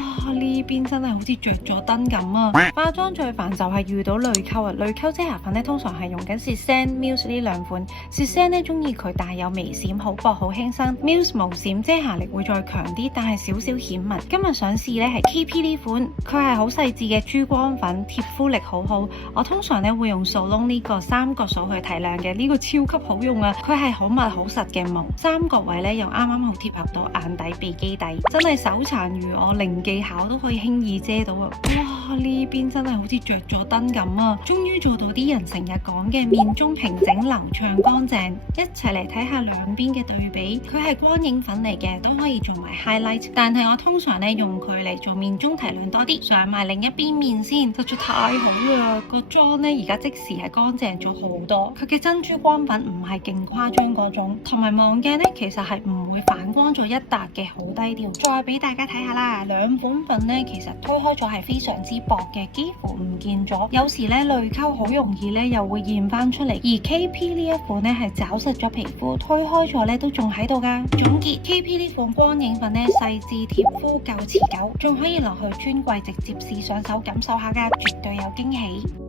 哇！呢邊真係好似着咗燈咁啊！化妝最煩就係遇到淚溝啊！淚溝遮瑕粉咧通常係用緊 Cezanne Muse 呢兩款。Cezanne 咧中意佢帶有微閃，好薄好輕身。Muse 無閃遮瑕力會再強啲，但係少少顯紋。今日想試咧係 KP 呢款，佢係好細緻嘅珠光粉，貼膚力好好。我通常咧會用 Solon 呢個三角掃去提亮嘅，呢個超級好用啊！佢係好密好實嘅毛，三角位咧又啱啱好貼合到眼底鼻基底，真係手殘如我零技巧都可以輕易遮到啊！哇！呢邊真係好似着咗燈咁啊！終於做到啲人成日講嘅面中平整流暢乾淨，一齊嚟睇下兩邊嘅對比。佢係光影粉嚟嘅，都可以做埋 highlight， 但係我通常咧用佢嚟做面中提亮多啲。上埋另一邊面先，實在太好啦！個妝咧而家即時係乾淨咗好多，佢嘅珍珠光粉唔係勁誇張嗰種，同埋望鏡咧其實係唔會反光咗一笪嘅，好低調。再俾大家睇下啦，兩款粉咧其實推開咗係非常之薄嘅，幾乎唔見咗。有時咧淚溝好容易咧又會現翻出嚟，而 KP 呢一款咧係找實咗皮膚，推開咗咧都仲喺度噶。總結 KP 呢款光影粉咧細緻貼膚夠持久，仲可以落去專櫃直接試上手感受下噶，絕對有驚喜。